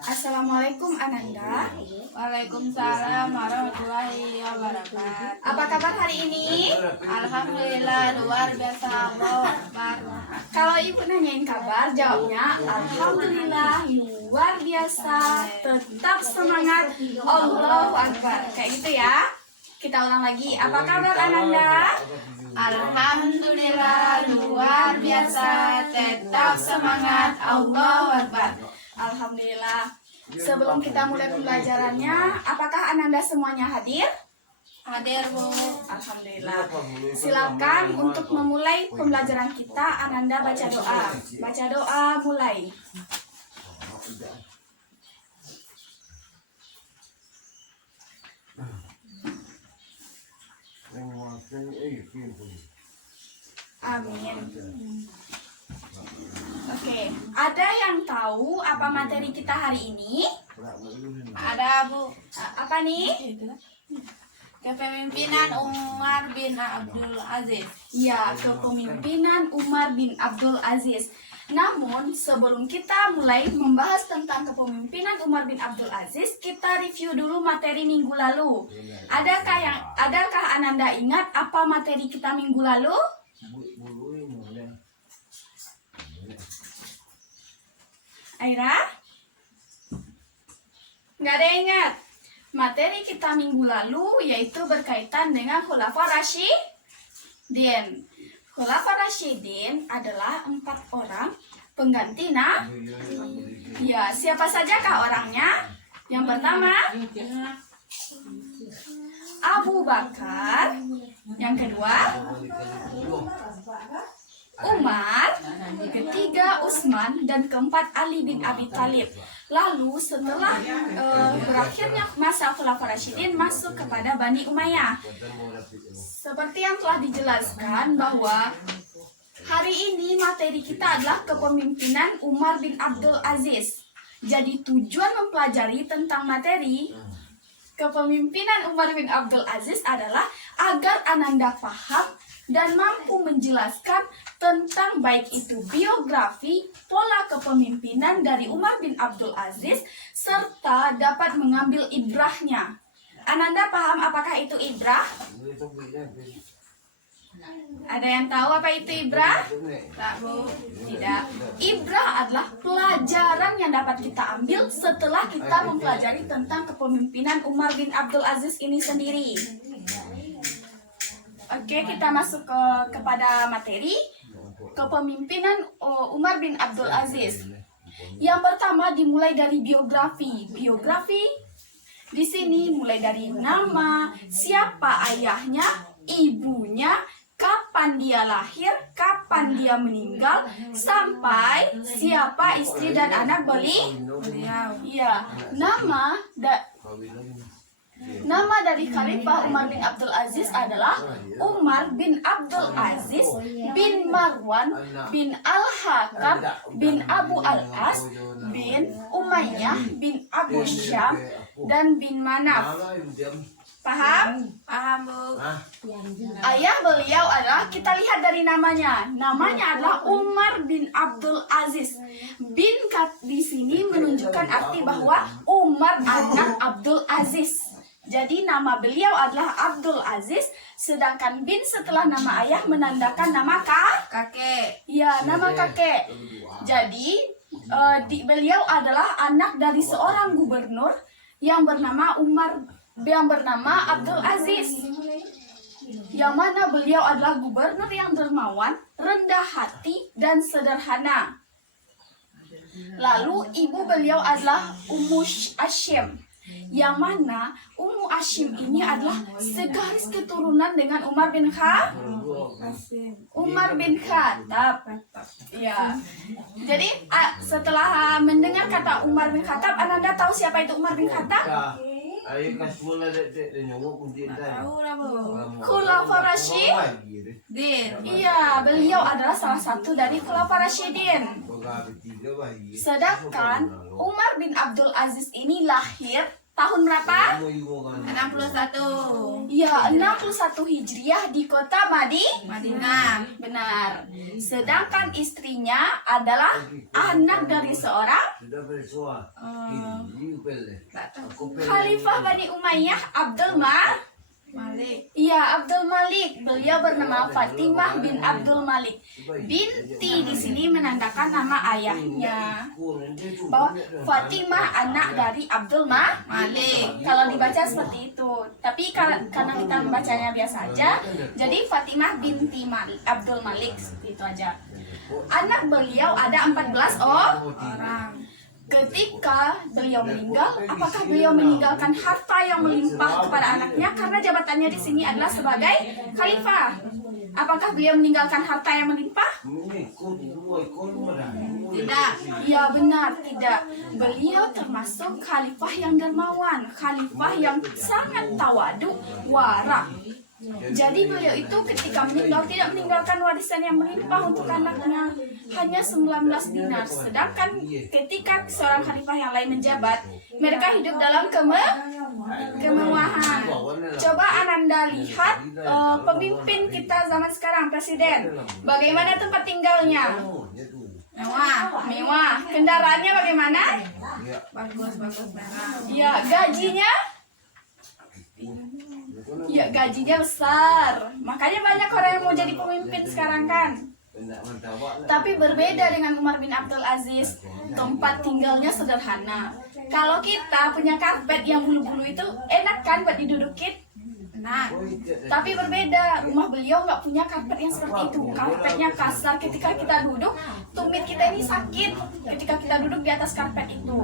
Assalamualaikum Ananda. Waalaikumsalam warahmatullahi wabarakatuh. Apa kabar hari ini? Alhamdulillah luar biasa, Allahu Akbar. Kalau ibu nanyain kabar, jawabnya Alhamdulillah luar biasa. Tetap semangat, Allahu Akbar. Kayak gitu ya. Kita ulang lagi. Apa kabar Ananda? Alhamdulillah luar biasa, tetap semangat, Allahu Akbar. Alhamdulillah. Sebelum kita mulai pembelajarannya, apakah Ananda semuanya hadir? Hadir, Bu. Alhamdulillah. Silakan untuk memulai pembelajaran kita, Ananda baca doa. Baca doa, mulai. Amin. Oke, ada yang tahu apa materi kita hari ini? Ada, Bu. Apa nih? Kepemimpinan Umar bin Abdul Aziz. Ya, kepemimpinan Umar bin Abdul Aziz. Namun, sebelum kita mulai membahas tentang kepemimpinan Umar bin Abdul Aziz, kita review dulu materi minggu lalu. Adakah Ananda ingat apa materi kita minggu lalu? Aira? Nggak ada yang ingat? Materi kita minggu lalu yaitu berkaitan dengan Khulafaur Rasyidin. Khulafaur Rasyidin adalah 4 orang pengganti Ya, siapa sajakah orangnya? Yang pertama, Abu Bakar. Yang kedua, Umar. Ketiga, Utsman. Dan keempat, Ali bin Abi Thalib. Lalu setelah berakhirnya masa Khulafaur Rasyidin masuk kepada Bani Umayyah. Seperti yang telah dijelaskan bahwa hari ini materi kita adalah kepemimpinan Umar bin Abdul Aziz. Jadi tujuan mempelajari tentang materi kepemimpinan Umar bin Abdul Aziz adalah agar Ananda paham dan mampu menjelaskan tentang baik itu biografi, pola kepemimpinan dari Umar bin Abdul Aziz, serta dapat mengambil ibrahnya. Ananda paham apakah itu ibrah? Ada yang tahu apa itu ibrah? Tak, Bu. Tidak. Ibrah adalah pelajaran yang dapat kita ambil setelah kita mempelajari tentang kepemimpinan Umar bin Abdul Aziz ini sendiri. Oke, kita masuk kepada materi kepemimpinan Umar bin Abdul Aziz. Yang pertama dimulai dari biografi. Biografi di sini mulai dari nama, siapa ayahnya, ibunya, kapan dia lahir, kapan dia meninggal, sampai siapa istri dan anak beliau. Iya, Nama dari Khalifah Umar bin Abdul Aziz adalah Umar bin Abdul Aziz bin Marwan bin Al-Hakam bin Abu Al-As bin Umayyah bin Abu Syam dan bin Manaf. Paham? Paham, Bu. Ayah beliau adalah, kita lihat dari namanya. Namanya adalah Umar bin Abdul Aziz. Bin di sini menunjukkan arti bahwa Umar anak Abdul Aziz. Jadi nama beliau adalah Abdul Aziz, sedangkan bin setelah nama ayah menandakan nama Kakek. Ya, nama kakek. Jadi beliau adalah anak dari seorang gubernur yang bernama Abdul Aziz. Yang mana beliau adalah gubernur yang dermawan, rendah hati, dan sederhana. Lalu ibu beliau adalah Ummu Hashim. Yang mana Ummu Hashim ini adalah segaris keturunan dengan Umar bin Khattab. Ya. Jadi setelah mendengar kata Umar bin Khattab, Ananda tahu siapa itu Umar bin Khattab? Khulafaur Rasyidin. Iya, beliau adalah salah satu dari Khulafaur Rasyidin. Sedangkan Umar bin Abdul Aziz ini lahir tahun berapa? 61. Ya, 61 Hijriah di kota Madinah. Benar. Sedangkan istrinya adalah anak dari seorang Khalifah Bani Umayyah Abdul Malik. Iya, Abdul Malik. Beliau bernama Fatimah bin Abdul Malik. Binti di sini menandakan nama ayahnya. Bahwa Fatimah anak dari Abdul Malik. Kalau dibaca seperti itu. Tapi karena kita membacanya biasa aja, jadi Fatimah binti Abdul Malik seperti itu aja. Anak beliau ada 14 orang. Ketika beliau meninggal, apakah beliau meninggalkan harta yang melimpah kepada anaknya? Karena jabatannya di sini adalah sebagai khalifah. Apakah beliau meninggalkan harta yang melimpah? Tidak. Ya benar, tidak. Beliau termasuk khalifah yang dermawan, khalifah yang sangat tawadu, wara. Jadi beliau itu ketika meninggal tidak meninggalkan warisan yang melimpah untuk anaknya, hanya 19 dinar. Sedangkan ketika seorang khalifah yang lain menjabat, mereka hidup dalam kemewahan. Coba Ananda lihat pemimpin kita zaman sekarang, presiden. Bagaimana tempat tinggalnya? Mewah. Kendaraannya bagaimana? Bagus, merah. Ya, gajinya? Ya, gajinya besar. Makanya banyak orang yang mau jadi pemimpin sekarang kan. Tapi berbeda dengan Umar bin Abdul Aziz, tempat tinggalnya sederhana. Kalau kita punya karpet yang bulu-bulu itu enak kan buat didudukin? Nah, tapi berbeda. Rumah beliau nggak punya karpet yang seperti itu. Karpetnya kasar. Ketika kita duduk, tumit kita ini sakit ketika kita duduk di atas karpet itu.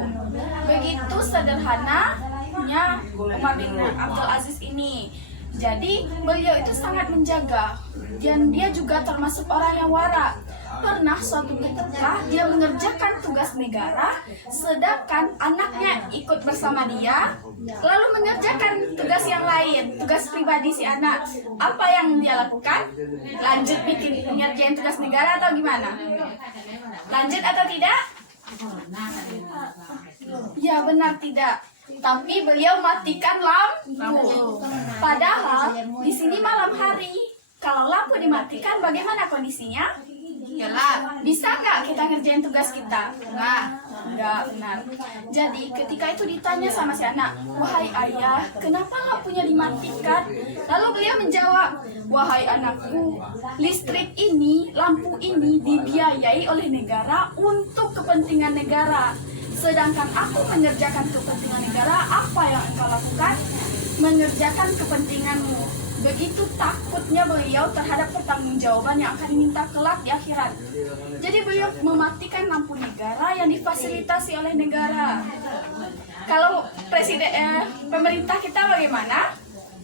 Begitu sederhananya Umar bin Abdul Aziz ini. Jadi beliau itu sangat menjaga, dan dia juga termasuk orang yang wara. Pernah suatu ketika dia mengerjakan tugas negara, sedangkan anaknya ikut bersama dia, lalu mengerjakan tugas yang lain, tugas pribadi si anak. Apa yang dia lakukan? Lanjut ngerjain tugas negara atau gimana? Lanjut atau tidak? Ya benar, tidak. Tapi beliau matikan lampu. Padahal di sini malam hari. Kalau lampu dimatikan, bagaimana kondisinya? Gelap. Bisa nggak kita ngerjain tugas kita? Nggak, benar. Jadi ketika itu ditanya sama si anak, wahai ayah, kenapa lampunya dimatikan? Lalu beliau menjawab, wahai anakku, listrik ini, lampu ini dibiayai oleh negara untuk kepentingan negara. Sedangkan aku mengerjakan kepentingan negara, apa yang engkau lakukan? Mengerjakan kepentinganmu. Begitu takutnya beliau terhadap pertanggungjawaban yang akan diminta kelak di akhirat. Jadi beliau mematikan lampu negara yang difasilitasi oleh negara. Kalau pemerintah kita bagaimana?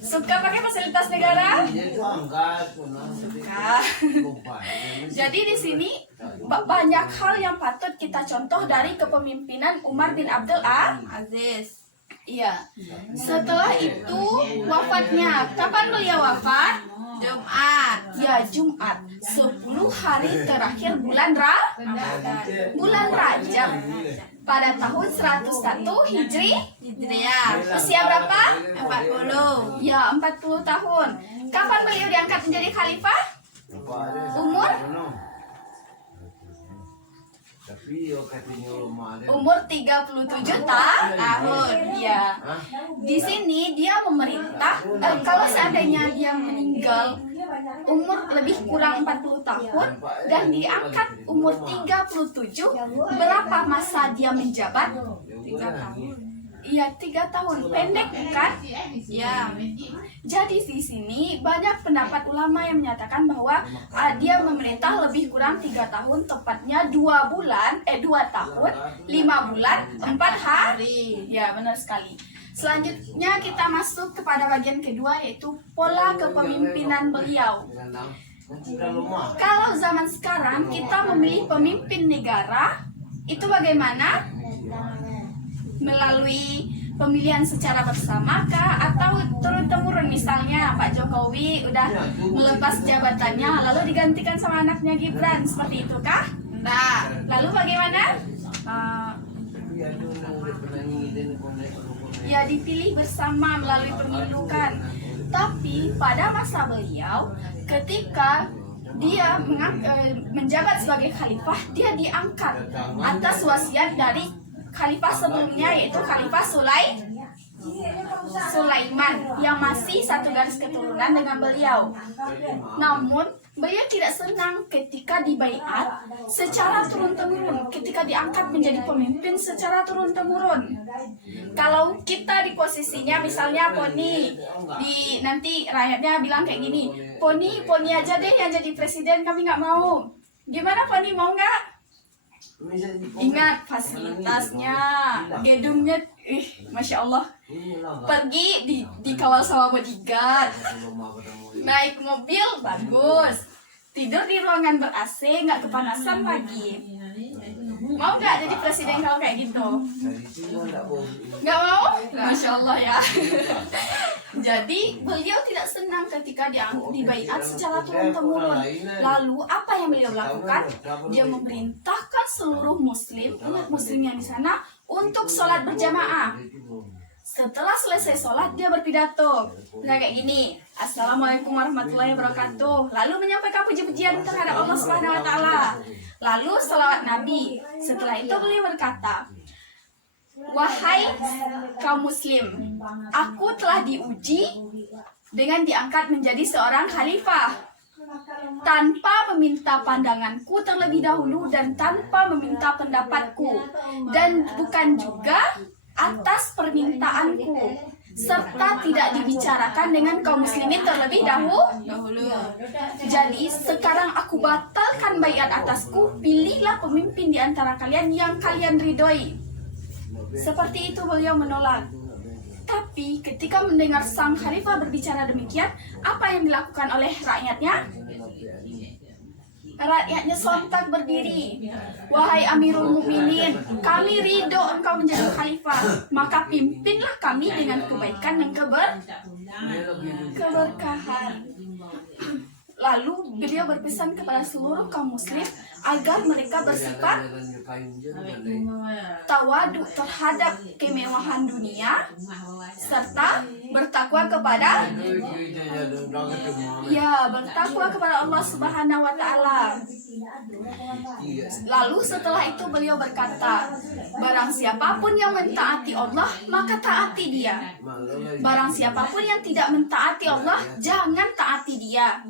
Suka pakai fasilitas negara? Suka. Jadi di sini banyak hal yang patut kita contoh dari kepemimpinan Umar bin Abdul Aziz. Iya. Setelah itu wafatnya. Kapan beliau wafat? Jumat. Ya, Jumat. 10 hari terakhir bulan Rajab. Pada tahun 101 Hijriah. Usia berapa? 40. Ya, 40 tahun. Kapan beliau diangkat menjadi khalifah? Umur? Umur 37 tahun. Ya. Di sini dia memerintah, kalau seandainya dia meninggal umur lebih kurang 40 tahun dan diangkat umur 37, berapa masa dia menjabat? 3 tahun. Iya, 3 tahun. Pendek bukan? Ya. Jadi di sini banyak pendapat ulama yang menyatakan bahwa dia memerintah lebih kurang 3 tahun, tepatnya 2 tahun, 5 bulan, 4 hari. Ya, benar sekali. Selanjutnya kita masuk kepada bagian kedua, yaitu pola kepemimpinan beliau. Kalau zaman sekarang kita memilih pemimpin negara, itu bagaimana? Melalui pemilihan secara bersamakah atau turun-temurun? Misalnya Pak Jokowi udah melepas jabatannya lalu digantikan sama anaknya Gibran, seperti itu kah? Enggak. Lalu bagaimana? Ya, dia dipilih bersama melalui pemilu kan. Tapi pada masa beliau, ketika dia menjabat sebagai khalifah, dia diangkat atas wasiat dari khalifah sebelumnya, yaitu Khalifah Sulaiman yang masih satu garis keturunan dengan beliau. Namun beliau tidak senang ketika dibaiat secara turun-temurun, ketika diangkat menjadi pemimpin secara turun-temurun. Kalau kita di posisinya, misalnya Poni, nanti rakyatnya bilang kayak gini, Poni aja deh yang jadi presiden, kami nggak mau. Gimana Poni, mau nggak? Ingat fasilitasnya, gedungnya, masya Allah. Pergi dikawal sama bodyguard, naik mobil bagus, tidur di ruangan ber-AC, nggak kepanasan pagi. Mau nggak jadi presiden kalau kayak gitu? Nggak mau? Masya Allah ya. Jadi beliau tidak senang ketika dibaiat secara turun-temurun. Lalu apa yang beliau lakukan? Dia memerintahkan seluruh muslim, umat muslim yang di sana untuk sholat berjamaah. Setelah selesai sholat, dia berpidato. Nah, kayak gini, Assalamualaikum warahmatullahi wabarakatuh. Lalu menyampaikan puji-pujian terhadap Allah Subhanahu wa Ta'ala. Lalu salawat Nabi. Setelah itu beliau berkata, wahai kaum muslim, aku telah diuji dengan diangkat menjadi seorang khalifah tanpa meminta pandanganku terlebih dahulu dan tanpa meminta pendapatku, dan bukan juga atas permintaanku, serta tidak dibicarakan dengan kaum muslimin terlebih dahulu. Jadi sekarang aku batalkan baiat atasku, pilihlah pemimpin di antara kalian yang kalian ridhoi. Seperti itu beliau menolak. Tapi ketika mendengar sang khalifah berbicara demikian, apa yang dilakukan oleh rakyatnya? Rakyatnya sontak berdiri. Wahai Amirul Mukminin, kami ridho engkau menjadi khalifah, maka pimpinlah kami dengan kebaikan dan keberkahan. Lalu beliau berpesan kepada seluruh kaum muslim agar mereka bersifat tawadu terhadap kemewahan dunia, serta bertakwa kepada Allah Subhanahu wa Ta'ala. Lalu setelah itu beliau berkata, barang siapapun yang mentaati Allah, maka taati dia. Barang siapapun yang tidak mentaati Allah, jangan taati dia.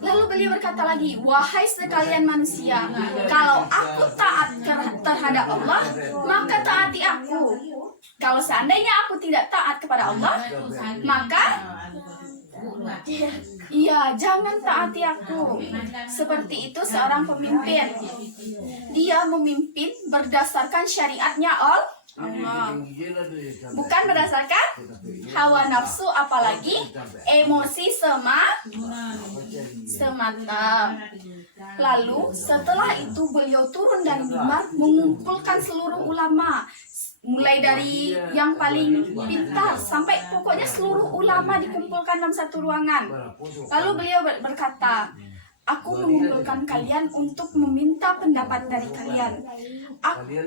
Lalu beliau berkata lagi, wahai sekalian manusia, kalau aku taat terhadap Allah, maka taati aku. Kalau seandainya aku tidak taat kepada Allah, maka jangan taati aku. Seperti itu seorang pemimpin. Dia memimpin berdasarkan syariatnya Allah, bukan berdasarkan hawa nafsu, apalagi emosi semata. Lalu setelah itu beliau turun dari mimbar, mengumpulkan seluruh ulama, mulai dari yang paling pintar sampai pokoknya seluruh ulama dikumpulkan dalam satu ruangan. Lalu beliau berkata, aku mengumpulkan kalian untuk meminta pendapat dari kalian.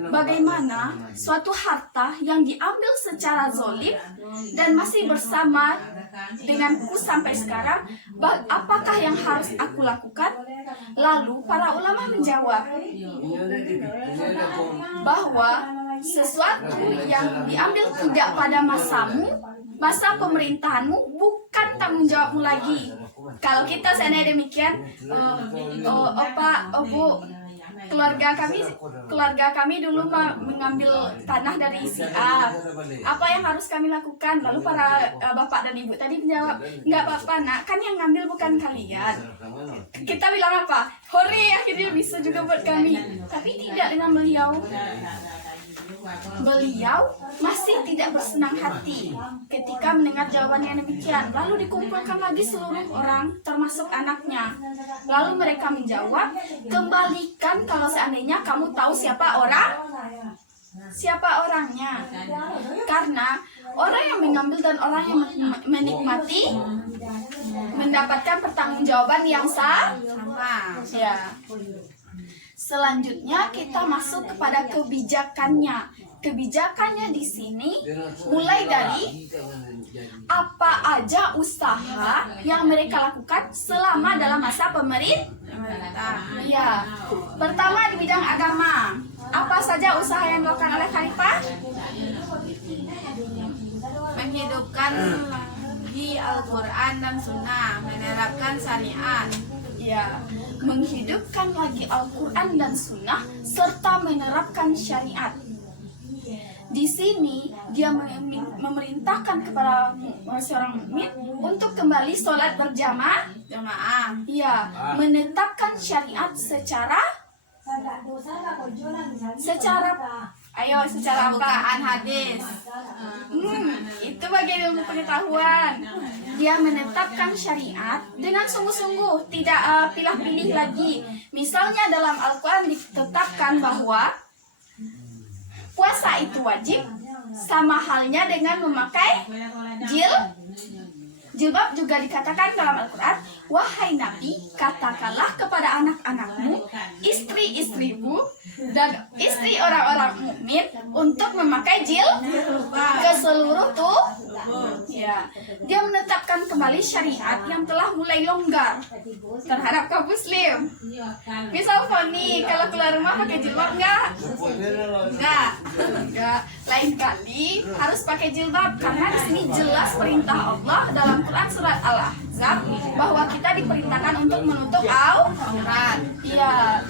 Bagaimana suatu harta yang diambil secara zalim dan masih bersama denganku sampai sekarang, apakah yang harus aku lakukan? Lalu para ulama menjawab bahwa sesuatu yang diambil tidak pada masa pemerintahanmu, bukan tanggung jawabmu lagi. Kalau kita seandainya demikian, keluarga kami dulu mengambil tanah dari si A. Apa yang harus kami lakukan? Lalu para bapak dan ibu tadi menjawab, nggak apa-apa nak, kan yang ngambil bukan kalian. Kita bilang apa? Hore, akhirnya bisa juga buat kami. Tapi tidak dengan beliau. Beliau masih tidak bersenang hati ketika mendengar jawaban yang demikian. Lalu dikumpulkan lagi seluruh orang, termasuk anaknya. Lalu mereka menjawab, kembalikan kalau seandainya kamu tahu siapa orangnya. Karena orang yang mengambil dan orang yang menikmati mendapatkan pertanggungjawaban yang sama. Ya. Selanjutnya kita masuk kepada kebijakannya. kebijakannya di sini mulai dari apa aja usaha yang mereka lakukan selama dalam masa pemerintah. Ya, pertama di bidang agama. Apa saja usaha yang dilakukan oleh khalifah? Menghidupkan di Al-Quran dan Sunnah, menerapkan syariat. Ya, menghidupkan lagi Al-Quran dan Sunnah serta menerapkan syariat. Di sini dia memerintahkan kepada seorang mukmin untuk kembali sholat berjamaah. Ya, menetapkan syariat secara Pembukaan hadis. Itu bagian ilmu pengetahuan. Dia menetapkan syariat dengan sungguh-sungguh, tidak pilih-pilih lagi. Misalnya dalam Al-Quran ditetapkan bahwa puasa itu wajib, sama halnya dengan memakai jilbab. Juga dikatakan dalam Al-Quran, wahai Nabi, katakanlah kepada anak-anakmu, istri-istrimu, dan istri orang-orang mukmin untuk memakai jilbab ke seluruh ya. Dia menetapkan kembali syariat yang telah mulai longgar terhadap kaum muslim. Misal Foni, kalau keluar rumah pakai jilbab enggak? Lain kali harus pakai jilbab karena di sini jelas perintah Allah dalam Quran surat Al-Ahzab bahwa kita diperintahkan untuk menutup aurat. Iya.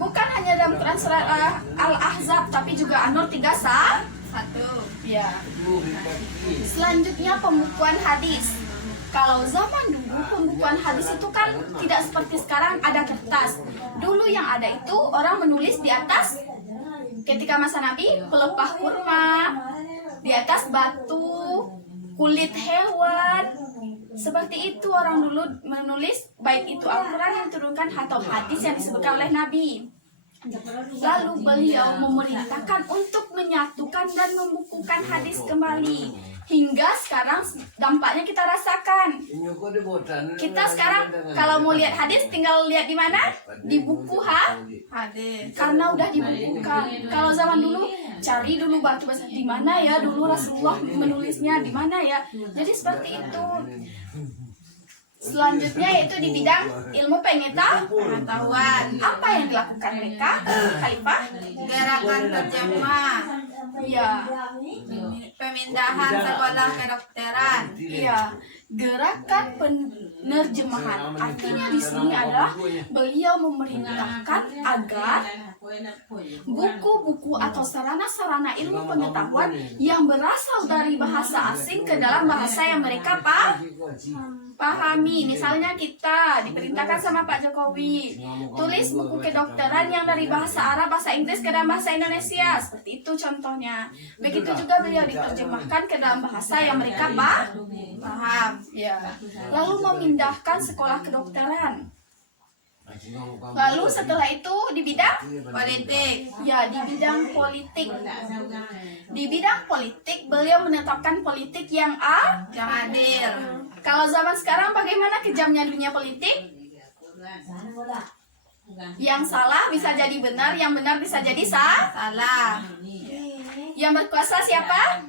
Bukan hanya dalam Quran surat Al-Ahzab tapi juga An-Nur 31. Ya. Selanjutnya pembukuan hadis. Kalau zaman dulu pembukuan hadis itu kan tidak seperti sekarang ada kertas. Dulu yang ada itu orang menulis di atas, ketika masa Nabi, pelepah kurma, di atas batu, kulit hewan. Seperti itu orang dulu menulis, baik itu Al-Quran yang diturunkan atau hadis yang disebutkan oleh Nabi. Lalu beliau memerintahkan untuk menyatukan dan membukukan hadis kembali. Hingga sekarang dampaknya kita rasakan. Kita sekarang kalau mau lihat hadis tinggal lihat di mana? Di buku hadis. Karena udah dibukukan. Kalau zaman dulu cari dulu baca di mana ya dulu Rasulullah menulisnya di mana ya. Jadi seperti itu. Selanjutnya yaitu di bidang ilmu pengetahuan. Apa yang dilakukan mereka? Khalifah? Gerakan terjemah. Iya. Pemindahan sekolah kedokteran. Iya. Gerakan penerjemahan. Artinya di sini adalah beliau memerintahkan agar buku-buku atau sarana-sarana ilmu pengetahuan yang berasal dari bahasa asing ke dalam bahasa yang mereka pahami. Misalnya kita diperintahkan sama Pak Jokowi tulis buku kedokteran yang dari bahasa Arab, bahasa Inggris ke dalam bahasa Indonesia. Seperti itu contohnya. Begitu juga beliau diterjemahkan ke dalam bahasa yang mereka paham. Ya. Lalu memindahkan sekolah kedokteran. Lalu setelah itu di bidang Politik. ya di bidang politik. Di bidang politik beliau menetapkan politik yang adil. Kalau zaman sekarang bagaimana kejamnya dunia politik? Yang salah bisa jadi benar, yang benar bisa jadi Salah. Yang berkuasa siapa?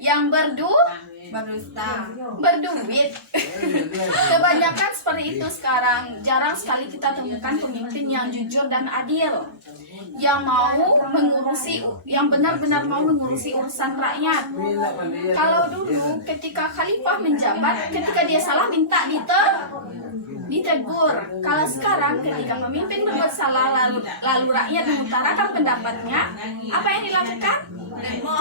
Yang berduit. Kebanyakan seperti itu sekarang. Jarang sekali kita temukan pemimpin yang jujur dan adil, yang mau mengurusi, yang benar-benar mau mengurusi urusan rakyat. Kalau dulu ketika khalifah menjabat, ketika dia salah minta ditegur. Kalau sekarang ketika pemimpin berbuat salah lalu rakyat mengutarakan pendapatnya, apa yang dilakukan? Demo.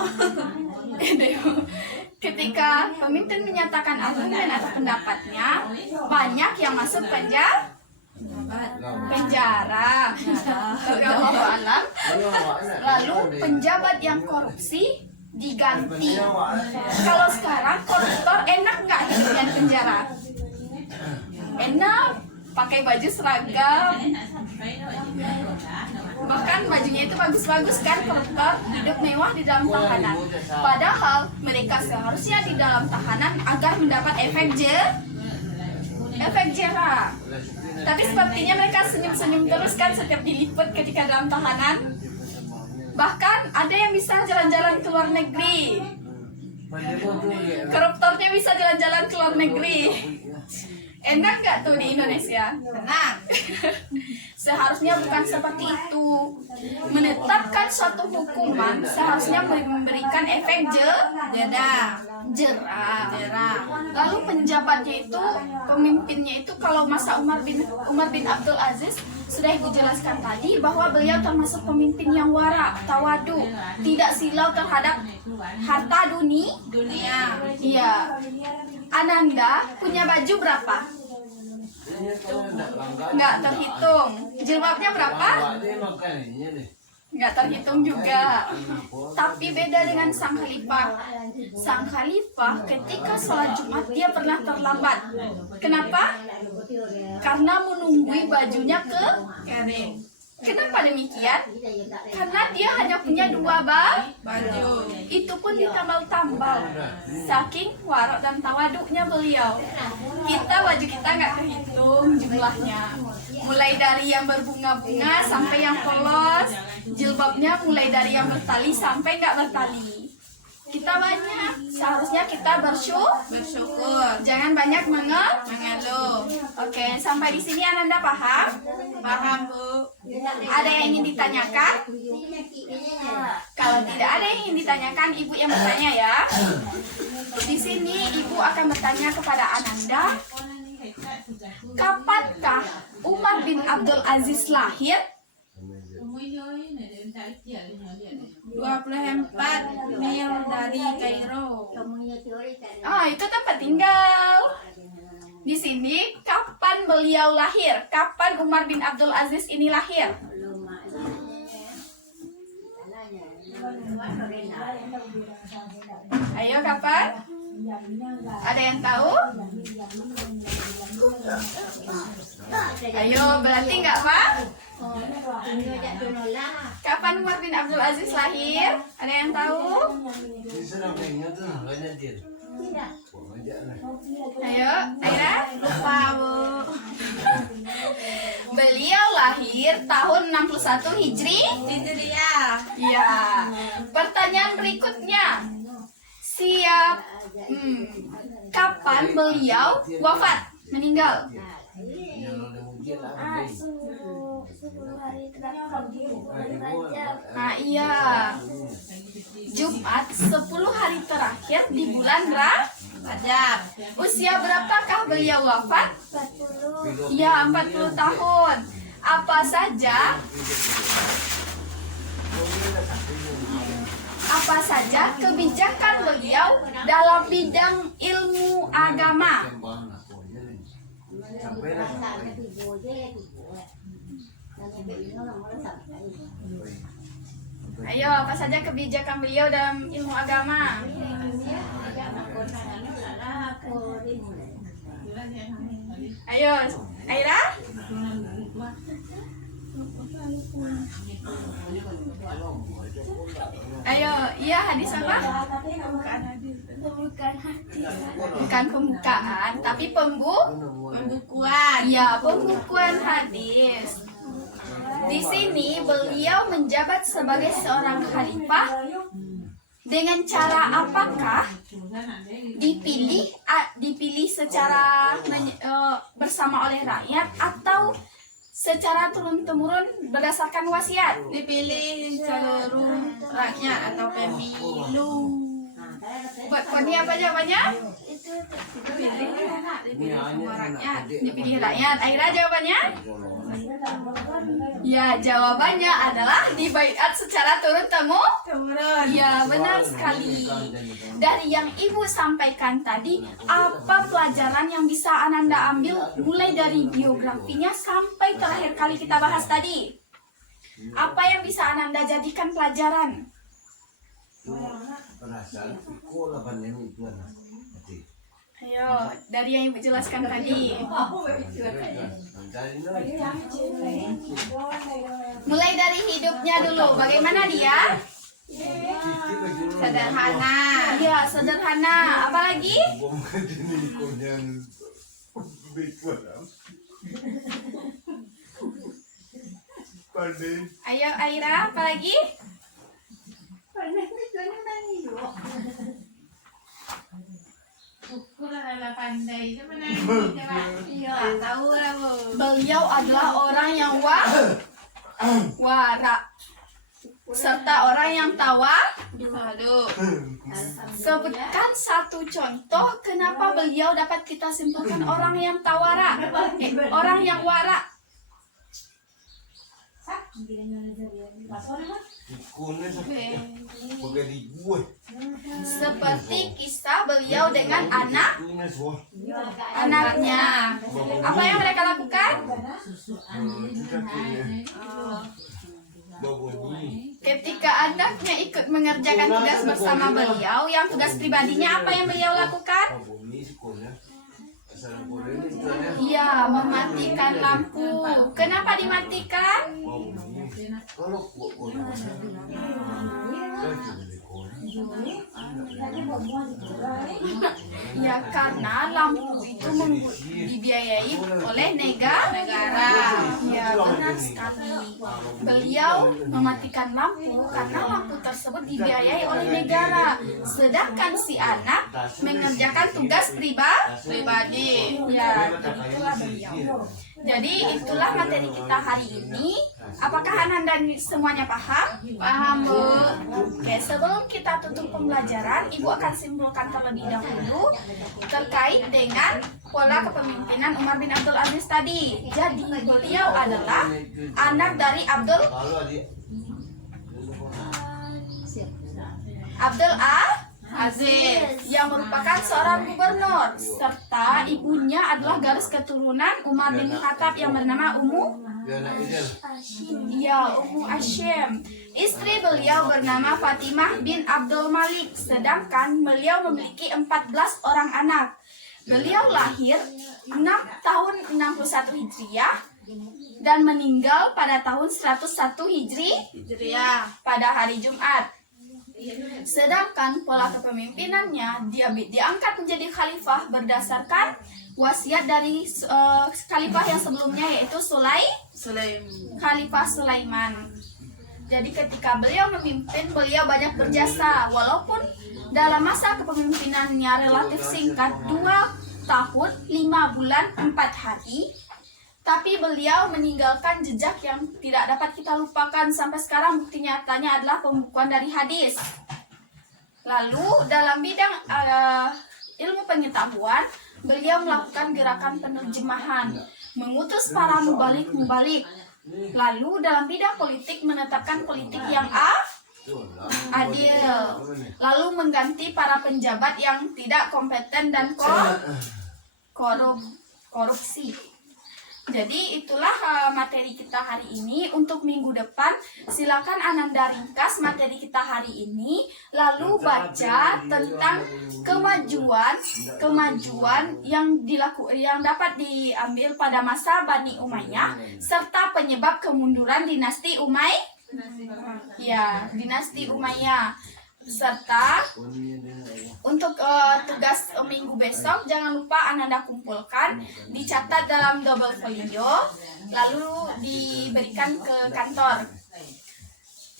Ketika pemimpin menyatakan argumen atau pendapatnya, banyak yang masuk penjara. Wallahu alam. Lalu penjabat yang korupsi diganti. Kalau sekarang koruptor enak nggak hidupnya di penjara? Enak, pakai baju seragam, bahkan bajunya itu bagus-bagus kan, koruptor hidup mewah di dalam tahanan. Padahal mereka seharusnya di dalam tahanan agar mendapat efek jera. Tapi sepertinya mereka senyum-senyum terus kan setiap diliput ketika dalam tahanan. Bahkan Ada yang bisa jalan-jalan ke luar negeri. Koruptornya bisa jalan-jalan ke luar negeri. Enak nggak tuh di Indonesia? Tenang. Seharusnya bukan seperti itu. Menetapkan suatu hukuman seharusnya memberikan efek jerah. Lalu penjabatnya itu, pemimpinnya itu, kalau masa Umar bin Abdul Aziz sudah Ibu jelaskan tadi bahwa beliau termasuk pemimpin yang wara, tawadu, tidak silau terhadap harta dunia. Iya. Ananda punya baju berapa? Nggak terhitung. Jilbabnya berapa? Nggak terhitung juga. Tapi beda dengan sang khalifah. Sang khalifah ketika sholat Jumat dia pernah terlambat. Kenapa? Karena menunggui bajunya kering. Kenapa demikian? Karena dia hanya punya 2 baju. Itu pun ditambal-tambal. Saking warok dan tawaduknya beliau. Baju kita nggak terhitung jumlahnya. Mulai dari yang berbunga-bunga sampai yang polos. Jilbabnya mulai dari yang bertali sampai nggak bertali. Kita banyak, seharusnya kita bersyukur. Jangan banyak mengeluh. Oke, sampai di sini Ananda paham? Paham, Bu. Ada yang ingin ditanyakan? Kalau tidak ada yang ingin ditanyakan, Ibu yang bertanya ya. Di sini Ibu akan bertanya kepada Ananda, kapankah Umar bin Abdul Aziz lahir? 24 mil dari Kairo. Itu tempat tinggal. Di sini kapan beliau lahir? Kapan Umar bin Abdul Aziz ini lahir? Ayo, kapan? Ada yang tahu? Ayo, berarti nggak Pak? Kapan Umar bin Abdul Aziz lahir? Ada yang tahu? Ayo, Aira? Lupa, Bu. Beliau lahir tahun 61 Hijriah. Iya. Pertanyaan berikutnya. Siap. Kapan beliau wafat? Meninggal? 10 hari terakhir Nah, iya. Jumat 10 hari terakhir di bulan Rajab. Usia berapakah beliau wafat? 40. Ya, 40 tahun. Apa saja kebijakan beliau dalam bidang ilmu agama? Ayo, apa saja kebijakan beliau dalam ilmu agama? Ayo, Aira? Ayo, iya hadis apa? Bukan pembukaan, tapi Pembukuan. ya, pembukuan hadis. Di sini beliau menjabat sebagai seorang khalifah dengan cara apakah? Dipilih secara bersama oleh rakyat atau secara turun-temurun berdasarkan wasiat? Dipilih seluruh rakyat atau pemilu. Buat Poni apa jawabannya? Dipilih semua rakyat. Dipilih rakyat. Aira jawabannya? Ya, jawabannya adalah dibaiat secara turun-temurun. Ya, benar sekali. Dari yang Ibu sampaikan tadi, apa pelajaran yang bisa Ananda ambil mulai dari biografinya sampai terakhir kali kita bahas tadi? Apa yang bisa Ananda jadikan pelajaran? Ayo, dari yang Ibu jelaskan tadi. Mulai dari hidupnya dulu, bagaimana dia? Sederhana. Iya, sederhana. Apalagi? Ayo, Aira, apalagi? Iya, tahu lah Bu. Beliau adalah orang yang wara serta orang yang Aduh. Sebutkan satu contoh kenapa beliau dapat kita simpulkan orang yang tawara, orang yang wara. Seperti kisah beliau dengan anaknya. Apa yang mereka lakukan? Ketika anaknya ikut mengerjakan tugas bersama beliau, yang tugas pribadinya apa yang beliau lakukan? Iya, mematikan lampu. Kenapa dimatikan? Ya karena lampu itu dibiayai oleh negara. Ya benar sekali. Beliau mematikan lampu karena lampu tersebut dibiayai oleh negara. Sedangkan si anak mengerjakan tugas pribadi. Ya, itulah beliau. Jadi itulah materi kita hari ini. Apakah Anan dan semuanya paham? Paham Bu. Oke, sebelum kita tutup pembelajaran, Ibu akan simpulkan terlebih dahulu terkait dengan pola kepemimpinan Umar bin Abdul Aziz tadi. Jadi beliau adalah anak dari Abdul Aziz. yang merupakan seorang gubernur, serta ibunya adalah garis keturunan Umar bin Khattab yang bernama Ummu Hashim. Istri beliau bernama Fatimah bin Abdul Malik, sedangkan beliau memiliki 14 orang anak. Beliau lahir 6 tahun 61 Hijriah dan meninggal pada tahun 101 Hijriah pada hari Jumat. Sedangkan pola kepemimpinannya dia diangkat menjadi khalifah berdasarkan wasiat dari khalifah yang sebelumnya, yaitu Khalifah Sulaiman. Jadi ketika beliau memimpin, beliau banyak berjasa walaupun dalam masa kepemimpinannya relatif singkat, 2 tahun 5 bulan 4 hari. Tapi beliau meninggalkan jejak yang tidak dapat kita lupakan sampai sekarang. Bukti nyatanya adalah pembukuan dari hadis. Lalu dalam bidang ilmu pengetahuan, beliau melakukan gerakan penerjemahan, mengutus para mubalik. Lalu dalam bidang politik menetapkan politik yang adil. Lalu mengganti para penjabat yang tidak kompeten dan korupsi. Jadi itulah materi kita hari ini. Untuk minggu depan silakan Ananda ringkas materi kita hari ini, lalu baca tentang kemajuan yang dapat diambil pada masa Bani Umayyah serta penyebab kemunduran dinasti Umayyah. Serta untuk tugas minggu besok jangan lupa Ananda kumpulkan, dicatat dalam double folio, lalu diberikan ke kantor.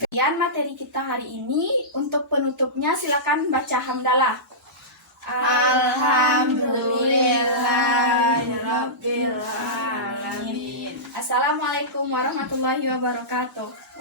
Sekian materi kita hari ini. Untuk penutupnya silakan baca hamdalah. Alhamdulillahirabbil alamin. Assalamualaikum warahmatullahi wabarakatuh.